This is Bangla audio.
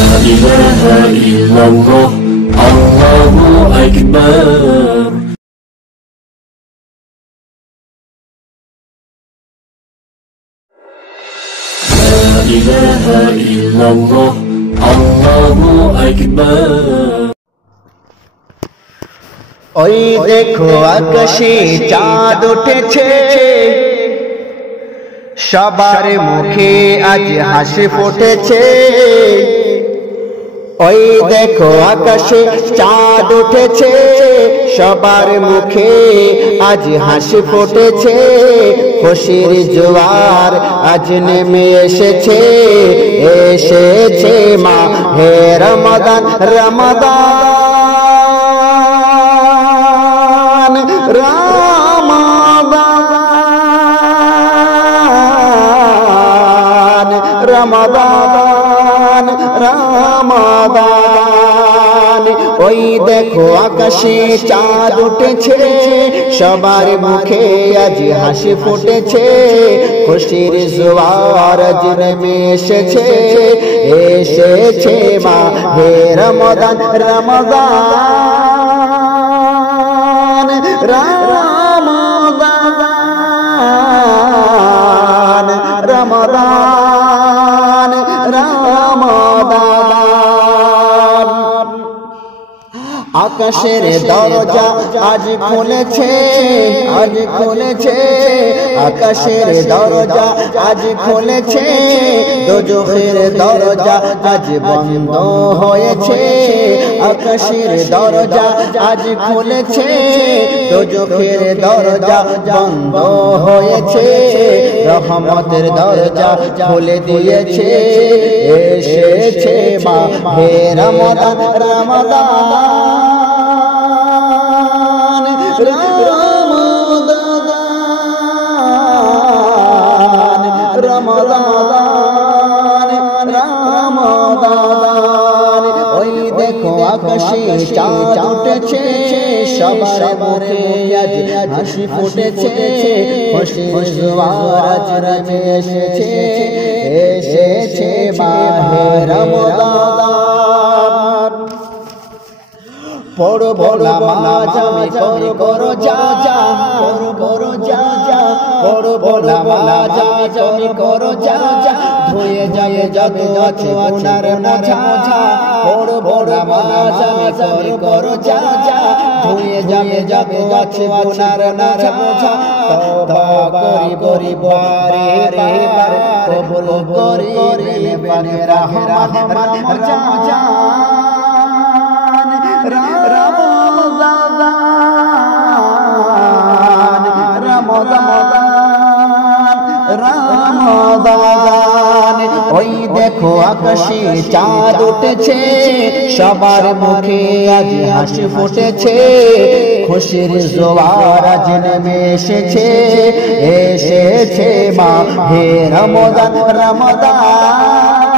ilaha illallah, Allahu Akbar. La ilaha illallah, Allahu Akbar. ওই দেখো আকাশে চাঁদ উঠেছে, সবার মুখে আজ হাসি ফুটেছে। ওই দেখো আকাশে চাঁদ উঠেছে, সবার মুখে আজ হাসি ফুটেছে। খুশির জোয়ার আজ নেমে এসেছে, এসেছে মাহে রমাদান। রমাদান রমাদান রমাদান। ওই দেখো আকাশে চাঁদ উঠেছে, সবার মুখে আজ হাসি ফুটেছে। খুশির জোয়ার আজ নেমে এসেছে, এসেছে মাহে রমাদান। রমাদান রমাদান রমাদান রমাদান। আকাশের দরজা আজ খুলেছে, আজ খুলেছে। আকাশের দরজা আজ খুলেছে, দোজখের দরজা আজ বন্ধ হয়েছে। আকাশের দরজা আজ খুলেছে, দোজখের দরজা বন্ধ হয়েছে। রহমতের দরজা খুলে দিয়েছে, এসেছে মাহে রমাদান। রমাদান রমাদান রমাদান রমাদান। ওই দেখো আকাশে চাঁদ উঠেছে, সবার মুখে আজ হাসি ফুটেছে। খুশির জোয়ার আজ নেমে এসেছে, এসেছে মাহে রমাদান। পড়ব নামাজ আমি করো যা যা, করো যা যা। পড়ব নামাজ আমি করো যা যা, ধুয়ে যায় যত আছে গুনার বোঝা। পড়ব নামাজ আমি করো যা যা, ধুয়ে যায় যত আছে গুনার বোঝা। তওবা করি বারে বারে, কবুল করি পানে রহমান যা যা। রমাদান রমাদান রমাদান। ওই দেখো আকাশে চাঁদ উঠেছে, সবার মুখে আজ হাসি ফুটেছে। খুশির জোয়ার আজ নেমে এসেছে, এসেছে মাহে রমাদান। রমাদান